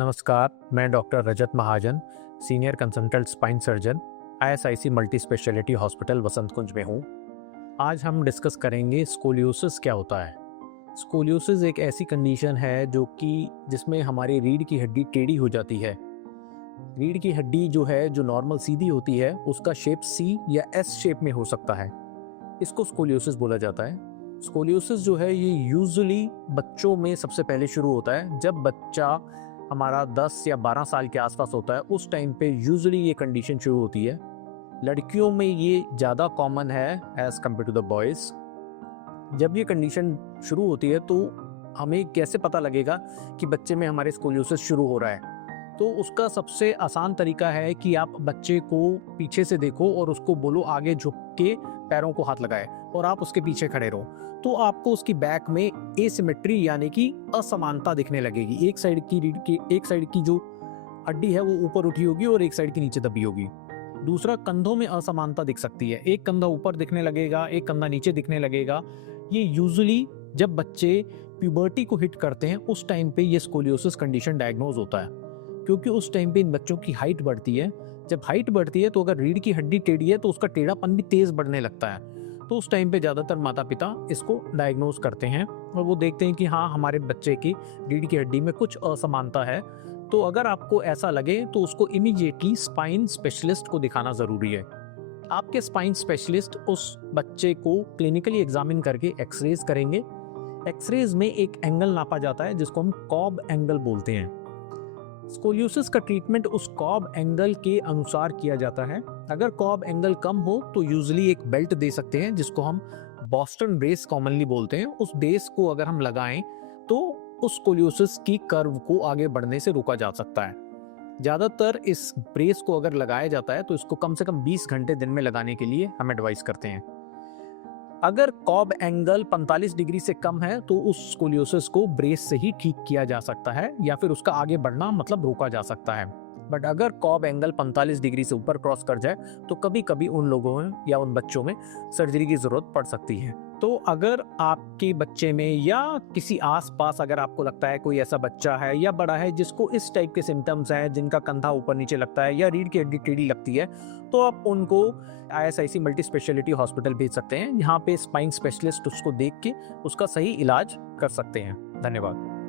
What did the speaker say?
नमस्कार, मैं doctor Rajat Mahajan, senior consultant spine surgeon, ISIC multi speciality hospital Vasant Kunj में हूँ। आज हम डिस्कस करेंगे स्कोलियोसिस क्या होता है। स्कोलियोसिस एक ऐसी कंडीशन है जिसमें हमारी रीढ़ की हड्डी टेढ़ी हो जाती है। रीढ़ की हड्डी जो नॉर्मल सीधी होती है, उसका शेप सी या एस शेप में हो सकता है। इसको स्कोलियोसिस बोला जाता है। स्कोलियोसिस जो है ये यूजुअली बच्चों में सबसे पहले शुरू होता है। जब बच्चा हमारा 10 या 12 साल के आसपास होता है, उस टाइम पे यूजुअली ये कंडीशन शुरू होती है। लड़कियों में ये ज़्यादा कॉमन है as compare to the boys. जब ये कंडीशन शुरू होती है तो हमें कैसे पता लगेगा कि बच्चे में हमारे स्कोलियोसिस शुरू हो रहा है? तो उसका सबसे आसान तरीका है कि आप बच्चे को पीछे से देखो और उसको बोलो आगे झुक के पैरों को हाथ लगाए और आप उसके पीछे खड़े रहो। तो आपको उसकी बैक में एसिमेट्री यानी कि असमानता दिखने लगेगी। एक साइड की जो हड्डी है वो ऊपर उठी होगी और एक साइड की नीचे दबी होगी। दूसरा, कंधों में असमानता दिख सकती है। एक कंधा ऊपर दिखने लगेगा, एक कंधा नीचे दिखने लगेगा। ये यूजुअली जब बच्चे प्यूबर्टी को हिट करते हैं उस टाइम पे ये स्कोलियोसिस कंडीशन डायग्नोज होता है, क्योंकि उस टाइम पे इन बच्चों की हाइट बढ़ती है। जब हाइट बढ़ती है तो अगर रीढ़ की हड्डी टेढ़ी है तो उसका टेढ़ापन भी तेज बढ़ने लगता है। तो उस टाइम पे ज़्यादातर माता पिता इसको डायग्नोज करते हैं और वो देखते हैं कि हाँ, हमारे बच्चे की रीढ़ की हड्डी में कुछ असमानता है। तो अगर आपको ऐसा लगे तो उसको इमीडिएटली स्पाइन स्पेशलिस्ट को दिखाना ज़रूरी है। आपके स्पाइन स्पेशलिस्ट उस बच्चे को क्लिनिकली एग्जामिन करके एक्सरेज करेंगे। एक्सरेज में एक एंगल नापा जाता है जिसको हम कॉब एंगल बोलते हैं। स्कोलियोसिस का ट्रीटमेंट उस कॉब एंगल के अनुसार किया जाता है। अगर कॉब एंगल कम हो तो यूजुअली एक बेल्ट दे सकते हैं जिसको हम बॉस्टन ब्रेस कॉमनली बोलते हैं। उस बेस को अगर हम लगाएं तो उस स्कोलियोसिस की कर्व को आगे बढ़ने से रोका जा सकता है। ज़्यादातर इस ब्रेस को अगर लगाया जाता है तो इसको कम से कम 20 घंटे दिन में लगाने के लिए हम एडवाइस करते हैं। अगर कॉब एंगल 45 डिग्री से कम है तो उस स्कोलियोसिस को ब्रेस से ही ठीक किया जा सकता है या फिर उसका आगे बढ़ना मतलब रोका जा सकता है। बट अगर कॉब एंगल 45 डिग्री से ऊपर क्रॉस कर जाए तो कभी कभी उन लोगों में या उन बच्चों में सर्जरी की जरूरत पड़ सकती है। तो अगर आपके बच्चे में या किसी आसपास अगर आपको लगता है कोई ऐसा बच्चा है या बड़ा है जिसको इस टाइप के सिम्टम्स हैं, जिनका कंधा ऊपर नीचे लगता है या रीढ़ की हड्डी टेढ़ी लगती है, तो आप उनको आईएसआईसी मल्टी स्पेशलिटी हॉस्पिटल भेज सकते हैं। यहाँ पे स्पाइन स्पेशलिस्ट उसको देख के उसका सही इलाज कर सकते हैं। धन्यवाद।